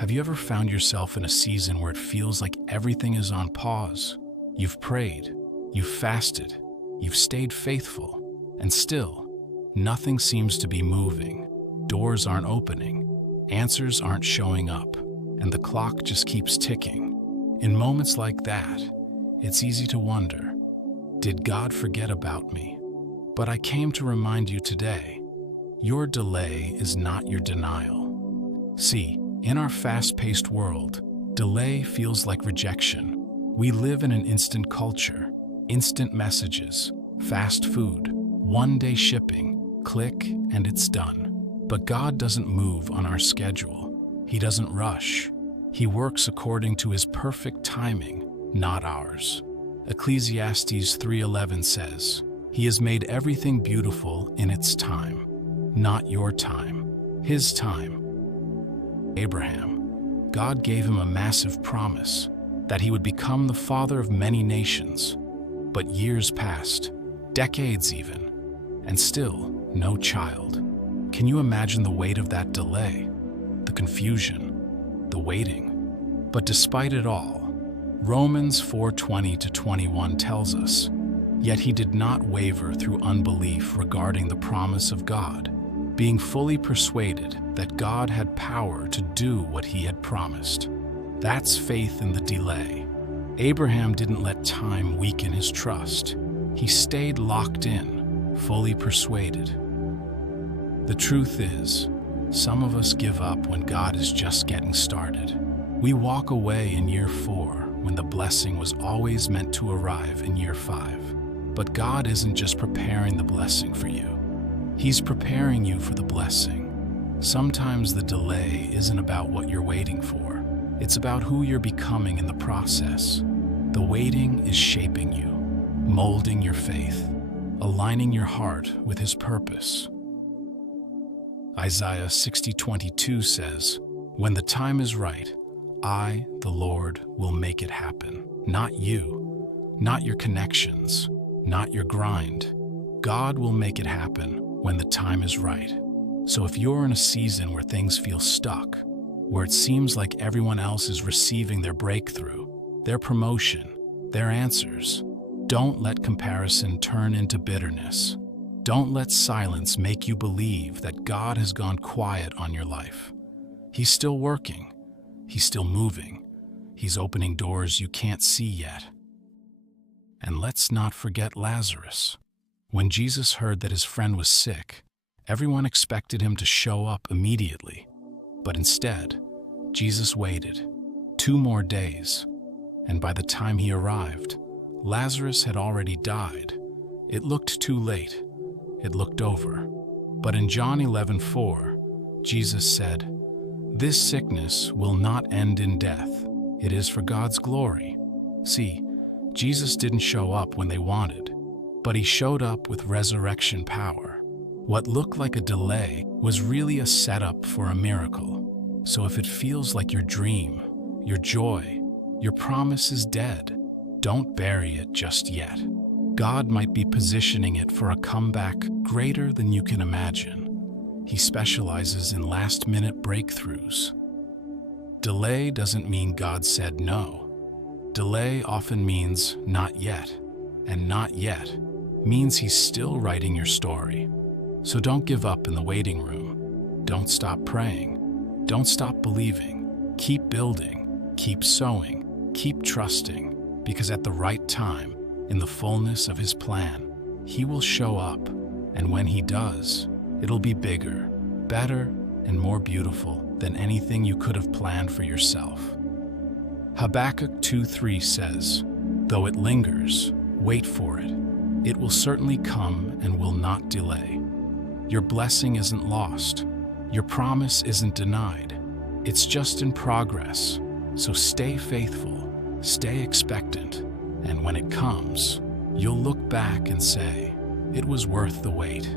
Have you ever found yourself in a season where it feels like everything is on pause? You've prayed, you've fasted, you've stayed faithful, and still, nothing seems to be moving. Doors aren't opening, answers aren't showing up, and the clock just keeps ticking. In moments like that, it's easy to wonder, did God forget about me? But I came to remind you today, your delay is not your denial. See, in our fast-paced world, delay feels like rejection. We live in an instant culture, instant messages, fast food, one-day shipping, click and it's done. But God doesn't move on our schedule. He doesn't rush. He works according to His perfect timing, not ours. Ecclesiastes 3:11 says, He has made everything beautiful in its time, not your time, His time. Abraham, God gave him a massive promise that he would become the father of many nations. But years passed, decades even, and still no child. Can you imagine the weight of that delay, the confusion, the waiting? But despite it all, Romans 4:20-21 tells us, Yet he did not waver through unbelief regarding the promise of God, being fully persuaded that God had power to do what He had promised. That's faith in the delay. Abraham didn't let time weaken his trust. He stayed locked in, fully persuaded. The truth is, some of us give up when God is just getting started. We walk away in year 4 when the blessing was always meant to arrive in year 5. But God isn't just preparing the blessing for you. He's preparing you for the blessing. Sometimes the delay isn't about what you're waiting for. It's about who you're becoming in the process. The waiting is shaping you, molding your faith, aligning your heart with His purpose. Isaiah 60:22 says, When the time is right, I, the Lord, will make it happen. Not you, not your connections, not your grind. God will make it happen when the time is right. So if you're in a season where things feel stuck, where it seems like everyone else is receiving their breakthrough, their promotion, their answers, don't let comparison turn into bitterness. Don't let silence make you believe that God has gone quiet on your life. He's still working. He's still moving. He's opening doors you can't see yet. And let's not forget Lazarus. When Jesus heard that his friend was sick, everyone expected him to show up immediately. But instead, Jesus waited 2 more days, and by the time he arrived, Lazarus had already died. It looked too late. It looked over. But in John 11:4, Jesus said, This sickness will not end in death. It is for God's glory. See, Jesus didn't show up when they wanted, but He showed up with resurrection power. What looked like a delay was really a setup for a miracle. So if it feels like your dream, your joy, your promise is dead, don't bury it just yet. God might be positioning it for a comeback greater than you can imagine. He specializes in last-minute breakthroughs. Delay doesn't mean God said no. Delay often means not yet, and not yet means He's still writing your story. So don't give up in the waiting room. Don't stop praying. Don't stop believing. Keep building. Keep sowing. Keep trusting, because at the right time, in the fullness of His plan, He will show up, and when He does, it'll be bigger, better, and more beautiful than anything you could have planned for yourself. Habakkuk 2:3 says, Though it lingers, wait for it. It will certainly come and will not delay. Your blessing isn't lost. Your promise isn't denied. It's just in progress. So stay faithful, stay expectant, and when it comes, you'll look back and say, it was worth the wait.